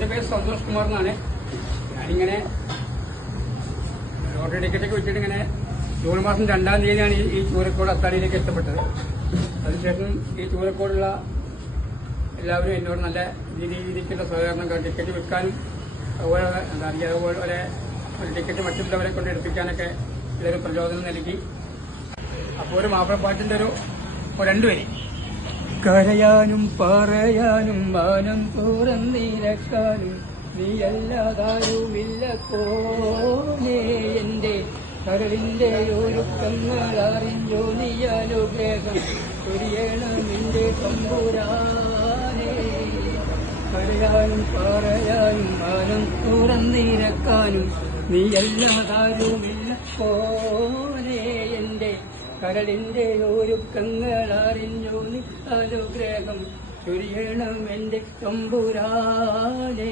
എന്റെ പേര് സന്തോഷ് കുമാർ എന്നാണ്. ഞാനിങ്ങനെ ലോട്ടറി ടിക്കറ്റൊക്കെ വെച്ചിട്ട് ഇങ്ങനെ ജൂൺ മാസം 2-ാം തീയതിയാണ് ഈ ചൂരക്കോട് അത്താണിയിലേക്ക് എത്തപ്പെട്ടത്. അതിനുശേഷം ഈ ചൂരക്കോടുള്ള എല്ലാവരും എന്നോട് നല്ല രീതിക്കുള്ള സഹകരണം, ടിക്കറ്റ് വിൽക്കാനും അതുപോലെ എന്താ പറയുക, അതുപോലെ ടിക്കറ്റ് മറ്റുള്ളവരെ കൊണ്ട് എടുപ്പിക്കാനൊക്കെ ഇതൊരു പ്രചോദനം നൽകി. അപ്പോൾ ഒരു മാപ്പിളപ്പാട്ടിന്റെ ഒരു 2 വരി. കരയാനും പറയാനും മാനം തുറന്നിരക്കാനും നീയല്ലാതാരുമില്ല കോനേ, എന്റെ കരളിന്റെ ഒരുക്കങ്ങൾ അറിഞ്ഞോ നീ അനുഗ്രഹം ചൊരിയണം നിന്റെ തമ്പുരാനേ. കരയാനും പറയാനും മാനം തുറന്നിരക്കാനും നീയല്ലാതാരുമില്ല കോനേ, എന്റെ കരളിന്റെ ഒരുക്കങ്ങൾ അറിഞ്ഞു നീ അനുഗ്രഹം ചൊരിയണം എന്റെ തമ്പുരാനേ.